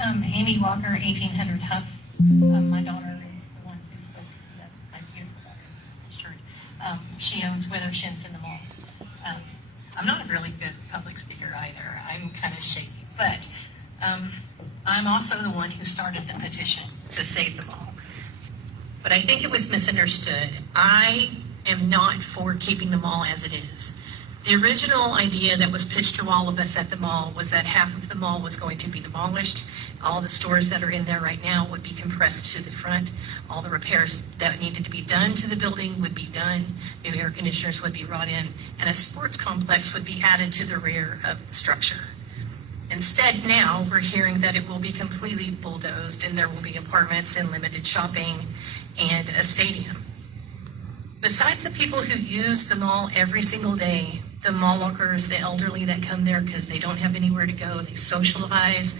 Amy Walker, 1800 Huff. My daughter is the one who spoke to my beautiful daughter, Richard. She owns Weather Shins in the mall. I'm not a really good public speaker either. I'm kind of shaky, but I'm also the one who started the petition to save the mall. But I think it was misunderstood. I am not for keeping the mall as it is. The original idea that was pitched to all of us at the mall was that half of the mall was going to be demolished. All the stores that are in there right now would be compressed to the front. All the repairs that needed to be done to the building would be done. New air conditioners would be brought in, and a sports complex would be added to the rear of the structure. Instead, now we're hearing that it will be completely bulldozed and there will be apartments and limited shopping and a stadium. Besides the people who use the mall every single day, the mall workers, the elderly that come there because they don't have anywhere to go, they socialize.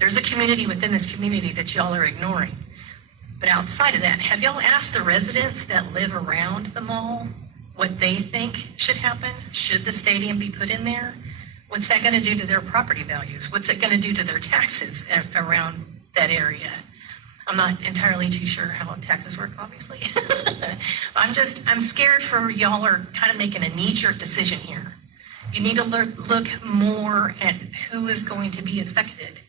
There's a community within this community that y'all are ignoring. But outside of that, have y'all asked the residents that live around the mall what they think should happen? Should the stadium be put in there? What's that going to do to their property values? What's it going to do to their taxes around that area? I'm not entirely too sure how taxes work, obviously. I'm scared for y'all are kind of making a knee-jerk decision here. You need to look more at who is going to be affected,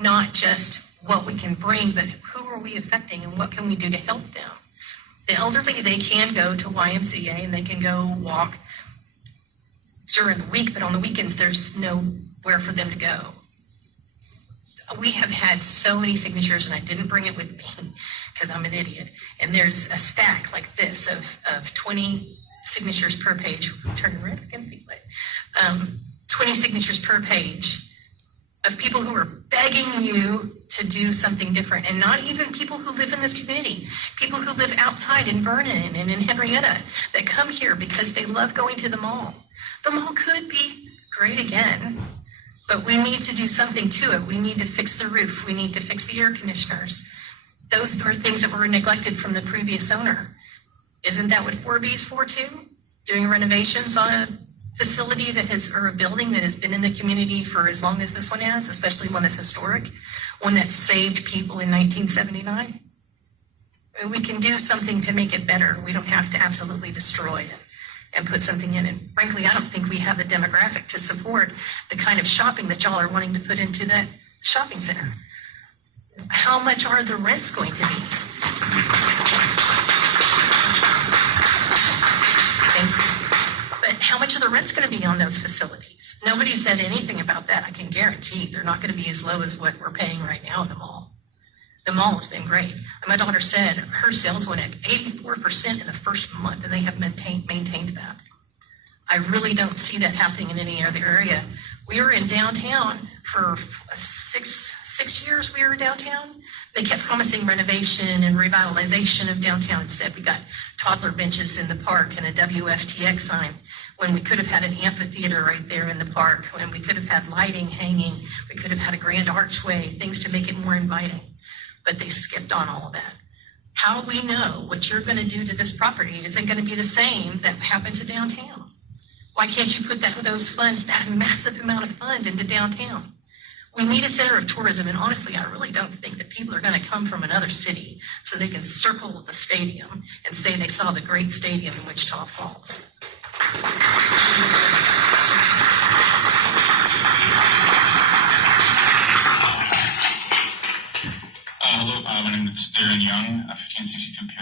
not just what we can bring, but who are we affecting and what can we do to help them? The elderly, they can go to YMCA and they can go walk during the week, but on the weekends, there's nowhere for them to go. We have had so many signatures, and I didn't bring it with me because I'm an idiot. And there's a stack like this of 20 signatures per page. Turn red, I can feel it. 20 signatures per page of people who are begging you to do something different, and not even people who live in this community, people who live outside in Vernon and in Henrietta that come here because they love going to the mall. The mall could be great again, but we need to do something to it. We need to fix the roof. We need to fix the air conditioners. Those are things that were neglected from the previous owner. Isn't that what 4B is for too? Doing renovations on a facility that has, or a building that has been in the community for as long as this one has, especially one that's historic, one that saved people in 1979. And we can do something to make it better. We don't have to absolutely destroy it and put something in. And frankly, I don't think we have the demographic to support the kind of shopping that y'all are wanting to put into that shopping center. How much are the rents going to be? But how much are the rents going to be on those facilities? Nobody said anything about that. I can guarantee they're not going to be as low as what we're paying right now in the mall. The mall has been great. And my daughter said her sales went up 84% in the first month, and they have maintained that. I really don't see that happening in any other area. We were in downtown for six years. We were downtown. They kept promising renovation and revitalization of downtown. Instead, we got toddler benches in the park and a WFTX sign when we could have had an amphitheater right there in the park, when we could have had lighting hanging, we could have had a grand archway, things to make it more inviting. But they skipped on all of that. How we know what you're going to do to this property isn't going to be the same that happened to downtown? Why can't you put those funds, that massive amount of fund into downtown? We need a center of tourism, and honestly, I really don't think that people are going to come from another city so they can circle the stadium and say they saw the great stadium in Wichita Falls. Hello, my name is Darren Young, 1562 Carroll.